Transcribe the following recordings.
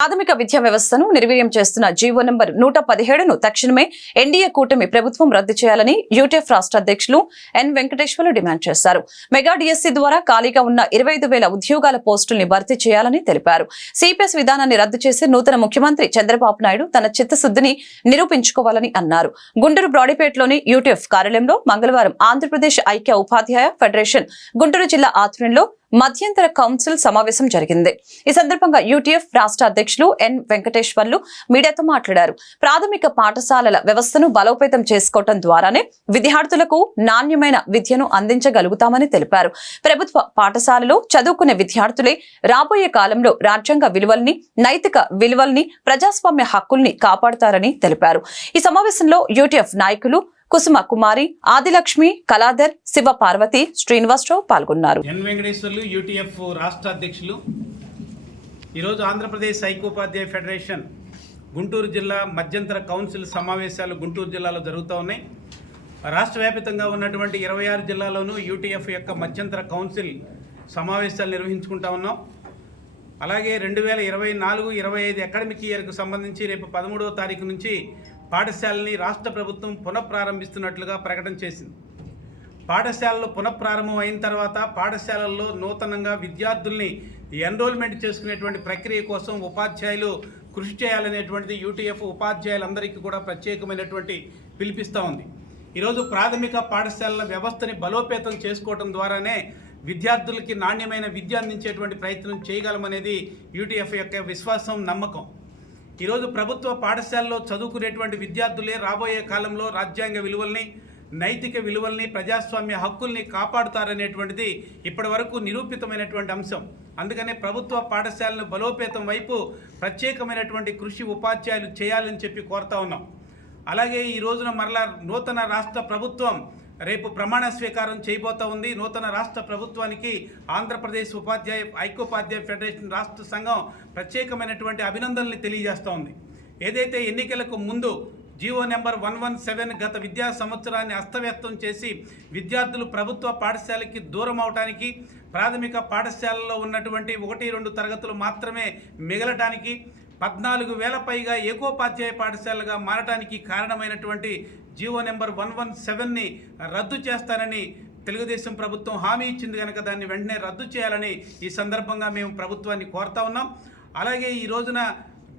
ప్రాథమిక విద్యా వ్యవస్థను నిర్వీర్యం చేస్తున్న జీవో నంబర్ నూట పదిహేడును తక్షణమే ఎన్డీఏ కూటమి ప్రభుత్వం రద్దు చేయాలని యూటీఎఫ్ రాష్ట్ర అధ్యక్షులు ఎన్ వెంకటేశ్వర్లు డిమాండ్ చేశారు. మెగా డిఎస్సీ ద్వారా ఖాళీగా ఉన్న ఇరవై ఐదు వేల ఉద్యోగాల పోస్టుల్ని భర్తీ చేయాలని తెలిపారు. సిపిఎస్ విధానాన్ని రద్దు చేసి నూతన ముఖ్యమంత్రి చంద్రబాబు నాయుడు తన చిత్తశుద్ధిని నిరూపించుకోవాలని అన్నారు. గుంటూరు బ్రాడీపేటలోని యూటీఎఫ్ కార్యాలయంలో మంగళవారం ఆంధ్రప్రదేశ్ ఐక్య ఉపాధ్యాయ ఫెడరేషన్ గుంటూరు జిల్లా ఆధ్వర్యంలో మధ్యంతర కౌన్సిల్ సమావేశం జరిగింది. ఈ సందర్భంగా యూటీఎఫ్ రాష్ట్ర అధ్యక్షులు ఎన్ వెంకటేశ్వర్లు మీడియాతో మాట్లాడారు. ప్రాథమిక పాఠశాలల వ్యవస్థను బలోపేతం చేసుకోవటం ద్వారానే విద్యార్థులకు నాణ్యమైన విద్యను అందించగలుగుతామని తెలిపారు. ప్రభుత్వ పాఠశాలలో చదువుకునే విద్యార్థులే రాబోయే కాలంలో రాజ్యాంగ విలువల్ని నైతిక విలువల్ని ప్రజాస్వామ్య హక్కుల్ని కాపాడుతారని తెలిపారు. ఈ సమావేశంలో యూటీఎఫ్ నాయకులు కుసుమ కుమారి ఆదిలక్ష్మి కళాధర్ శివ పార్వతి శ్రీనివాసరావు పాల్గొన్నారు. ఎన్ వెంకటేశ్వర్లు యూటీఎఫ్ రాష్ట్ర అధ్యక్షులు. ఈరోజు ఆంధ్రప్రదేశ్ ఐకోపాధ్యాయ ఫెడరేషన్ గుంటూరు జిల్లా మధ్యంతర కౌన్సిల్ సమావేశాలు గుంటూరు జిల్లాలో జరుగుతూ ఉన్నాయి. రాష్ట్ర వ్యాపితంగా ఉన్నటువంటి ఇరవై ఆరు జిల్లాలోనూ యూటీఎఫ్ యొక్క మధ్యంతర కౌన్సిల్ సమావేశాలు నిర్వహించుకుంటా ఉన్నాం. అలాగే రెండు వేల ఇరవై నాలుగు ఇరవై ఐదు అకాడమిక్ ఇయర్కు సంబంధించి రేపు పదమూడవ తారీఖు నుంచి పాఠశాలని రాష్ట్ర ప్రభుత్వం పునఃప్రారంభిస్తున్నట్లుగా ప్రకటన చేసింది. పాఠశాలలు పునఃప్రారంభం అయిన తర్వాత పాఠశాలల్లో నూతనంగా విద్యార్థుల్ని ఎన్రోల్మెంట్ చేసుకునేటువంటి ప్రక్రియ కోసం ఉపాధ్యాయులు కృషి చేయాలనేటువంటిది యూటీఎఫ్ ఉపాధ్యాయులందరికీ కూడా ప్రత్యేకమైనటువంటి పిలిపిస్తూ ఉంది. ఈరోజు ప్రాథమిక పాఠశాలల వ్యవస్థని బలోపేతం చేసుకోవడం ద్వారానే విద్యార్థులకి నాణ్యమైన విద్య అందించేటువంటి ప్రయత్నం చేయగలమనేది యూటీఎఫ్ యొక్క విశ్వాసం నమ్మకం. ఈరోజు ప్రభుత్వ పాఠశాలలో చదువుకునేటువంటి విద్యార్థులే రాబోయే కాలంలో రాజ్యాంగ విలువల్ని నైతిక విలువల్ని ప్రజాస్వామ్య హక్కుల్ని కాపాడుతారనేటువంటిది ఇప్పటి వరకు నిరూపితమైనటువంటి అంశం. అందుకనే ప్రభుత్వ పాఠశాలను బలోపేతం వైపు ప్రత్యేకమైనటువంటి కృషి ఉపాధ్యాయులు చేయాలని చెప్పి కోరుతా ఉన్నాం. అలాగే ఈ రోజున మరలా నూతన రాష్ట్ర ప్రభుత్వం రేపు ప్రమాణ స్వీకారం చేయబోతా ఉంది. నూతన రాష్ట్ర ప్రభుత్వానికి ఆంధ్రప్రదేశ్ ఉపాధ్యాయ ఐక్యోపాధ్యాయ ఫెడరేషన్ రాష్ట్ర సంఘం ప్రత్యేకమైనటువంటి అభినందనలు తెలియజేస్తూ ఉంది. ఏదైతే ఎన్నికలకు ముందు GO number one one seven గత విద్యా సంవత్సరాన్ని అస్తవ్యస్తం చేసి విద్యార్థులు ప్రభుత్వ పాఠశాలకి దూరం అవడానికి ప్రాథమిక పాఠశాలలో ఉన్నటువంటి ఒకటి రెండు తరగతులు మాత్రమే మిగలటానికి పద్నాలుగు వేల పైగా ఏకోపాధ్యాయ పాఠశాలగా మారటానికి కారణమైనటువంటి జీవో నెంబర్ వన్ వన్ సెవెన్ని రద్దు చేస్తానని తెలుగుదేశం ప్రభుత్వం హామీ ఇచ్చింది కనుక దాన్ని వెంటనే రద్దు చేయాలని ఈ సందర్భంగా మేము ప్రభుత్వాన్ని కోరుతా ఉన్నాం. అలాగే ఈ రోజున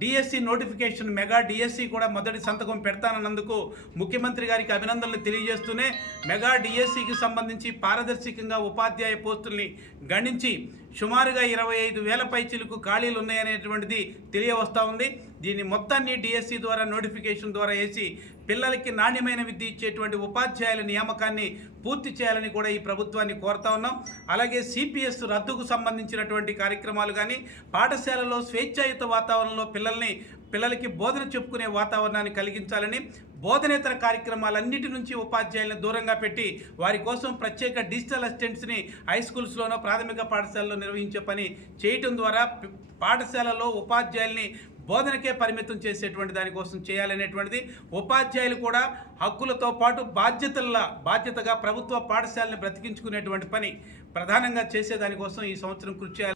డిఎస్సి నోటిఫికేషన్ మెగా డిఎస్సి కూడా మొదటి సంతకం పెడతానన్నందుకు ముఖ్యమంత్రి గారికి అభినందనలు తెలియజేస్తూనే మెగా డిఎస్సికి సంబంధించి పారదర్శకంగా ఉపాధ్యాయ పోస్టుల్ని గణించి సుమారుగా ఇరవై ఐదు వేల పైచీలకు ఖాళీలు ఉన్నాయనేటువంటిది తెలియవస్తూ ఉంది. దీన్ని మొత్తాన్ని డిఎస్సి ద్వారా నోటిఫికేషన్ ద్వారా వేసి పిల్లలకి నాణ్యమైన విద్య ఇచ్చేటువంటి ఉపాధ్యాయుల నియామకాన్ని పూర్తి చేయాలని కూడా ఈ ప్రభుత్వాన్ని కోరుతా ఉన్నాం. అలాగే సిపిఎస్ రద్దుకు సంబంధించినటువంటి కార్యక్రమాలు కానీ పాఠశాలలో స్వేచ్ఛాయుత వాతావరణంలో పిల్లల్ని పిల్లలకి బోధన చెప్పుకునే వాతావరణాన్ని కలిగించాలని బోధనేతర కార్యక్రమాలన్నిటి నుంచి ఉపాధ్యాయులను దూరంగా పెట్టి వారి కోసం ప్రత్యేక డిజిటల్ అసిస్టెంట్స్ని హై స్కూల్స్లోనో ప్రాథమిక పాఠశాలలో నిర్వహించే పని చేయటం ద్వారా పాఠశాలలో ఉపాధ్యాయుల్ని బోధనకే పరిమితం చేసేటువంటి దానికోసం చేయాలనేటువంటిది ఉపాధ్యాయులు కూడా హక్కులతో పాటు బాధ్యతల బాధ్యతగా ప్రభుత్వ పాఠశాలని బ్రతికించుకునేటువంటి పని ప్రధానంగా చేసేదానికోసం ఈ సంవత్సరం కృషి చేయాలి.